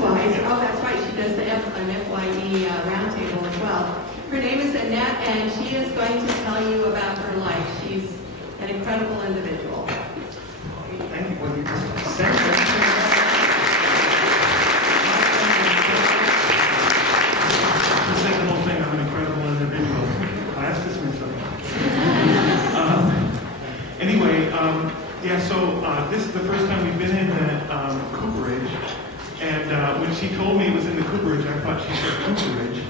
wise. Oh, that's right. She does an FYE roundtable as well. Her name is Annette, and she is going to tell you about her life. She's an incredible individual. Thank you. Well, you just said that. You said the whole thing. I'm an incredible individual. Class dismissed. Anyway, yeah, so this is the first time we've been in the cooperage, and when she told me it was in the cooperage, I thought she said cooperage.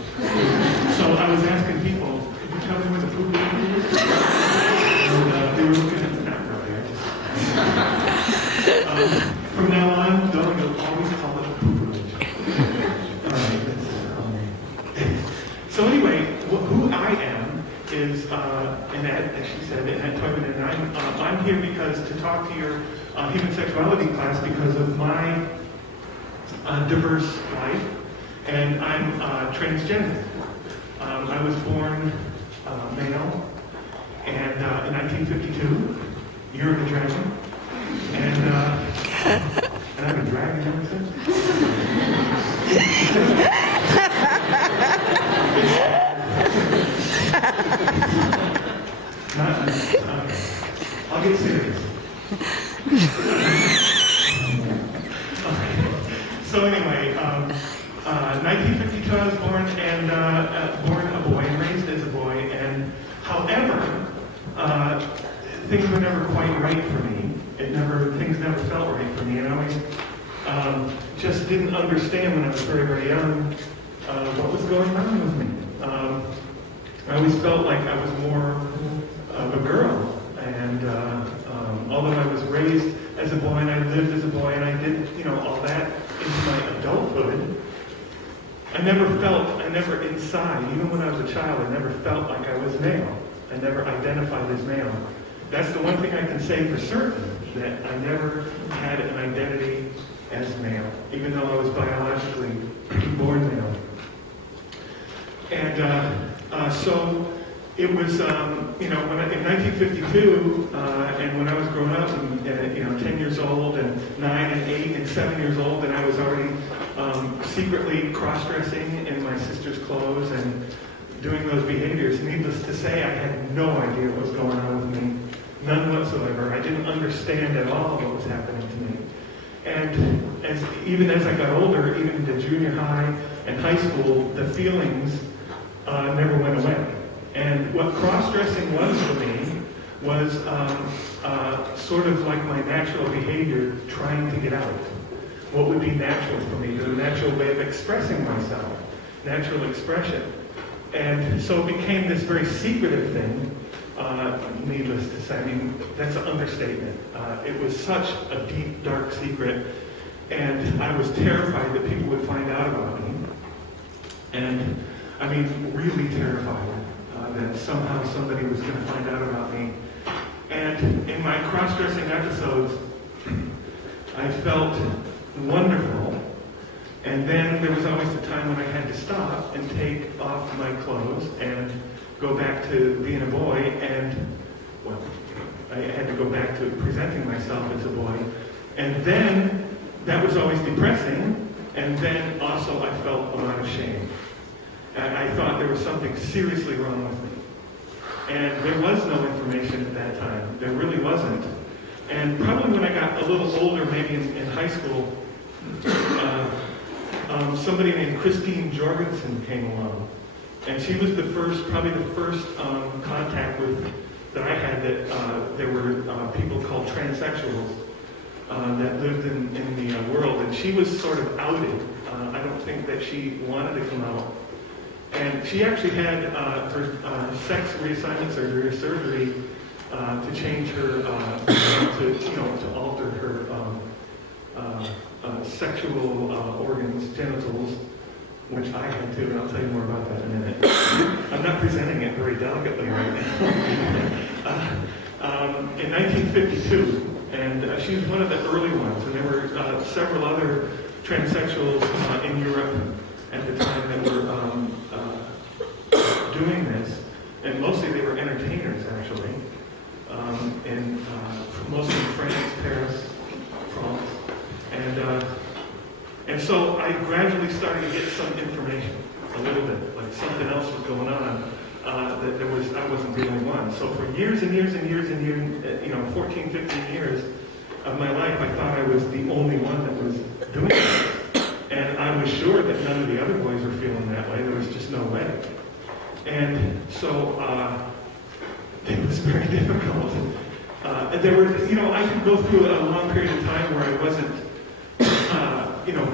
So I was asking people, "Can you tell me where the cooperage is?" And they were looking at the map really. From now on, Doug will always call it a cooperage. All right. So anyway, who I am is Annette, as she said, Annette Tobin, and I'm here because to talk to your human sexuality class because of my diverse life, and I'm transgender. I was born male, and in 1952, year of the dragon, and I've been dragging ever since. I'll get serious. Okay. So anyway, 1952 I was born, and born a boy and raised as a boy. And however, things were never quite right for me. Things never felt right for me, and I always just didn't understand when I was very, very young what was going on with me. I always felt like I was more of a girl, and although I was raised as a boy and I lived as a boy and I did, all that into my adulthood, I never inside, even when I was a child, I never felt like I was male. I never identified as male. That's the one thing I can say for certain, that I never had an identity as male, even though I was biologically born male. And so it was, in 1952, and when I was growing up, and 10 years old, and 9 and 8 and 7 years old, and I was already secretly cross-dressing in my sister's clothes and doing those behaviors. Needless to say, I had no idea what was going on with me, none whatsoever. I didn't understand at all what was happening to me. And even as I got older, even into junior high and high school, the feelings never went away. And what cross-dressing was for me was sort of like my natural behavior trying to get out. What would be natural for me, the natural way of expressing myself, natural expression. And so it became this very secretive thing, needless to say. I mean, that's an understatement. It was such a deep, dark secret, and I was terrified that people would find out about me. And, I mean, really terrified that somehow somebody was going to find out about me. And in my cross-dressing episodes, I felt wonderful. And then there was always a time when I had to stop and take off my clothes and go back to being a boy, and, well, I had to go back to presenting myself as a boy. And then that was always depressing, and then also I felt a lot of shame. And I thought there was something seriously wrong with me. And there was no information at that time. There really wasn't. And probably when I got a little older, maybe in high school, somebody named Christine Jorgensen came along. And she was probably the first contact that I had that there were people called transsexuals that lived in the world. And she was sort of outed. I don't think that she wanted to come out. And she actually had her sex reassignment surgery, or surgery, to change her, to alter her sexual organs, genitals, which I had too, and I'll tell you more about that in a minute. I'm not presenting it very delicately right now. In 1952, and she was one of the early ones, and there were several other transsexuals in Europe at the time that were doing this, and mostly they were entertainers actually, mostly in France, Paris, France, And so I gradually started to get some information, a little bit, like something else was going on, that I wasn't the only one. So for years and years and years and years, 14, 15 years of my life, I thought I was the only one that was doing this. And I was sure that none of the other boys were feeling that way. There was just no way. And so it was very difficult. There were, I could go through a long period of time where I wasn't,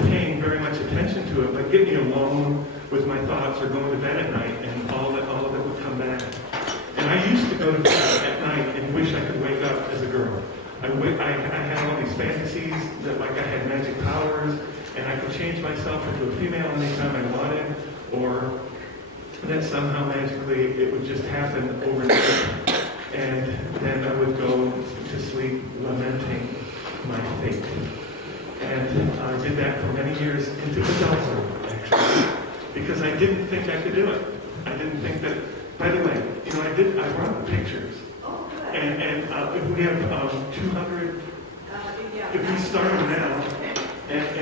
paying very much attention to it, like get me alone with my thoughts or going to bed at night, and all of it would come back. And I used to go to bed at night and wish I could wake up as a girl. I had all these fantasies that like I had magic powers, and I could change myself into a female anytime I wanted, or that somehow magically it would just happen overnight. And then I would go to sleep lamenting my fate. And I did that for many years into adulthood, actually, because I didn't think I could do it. I didn't think that, by the way, I brought pictures. Oh, good. And if we have 200, if we start now, and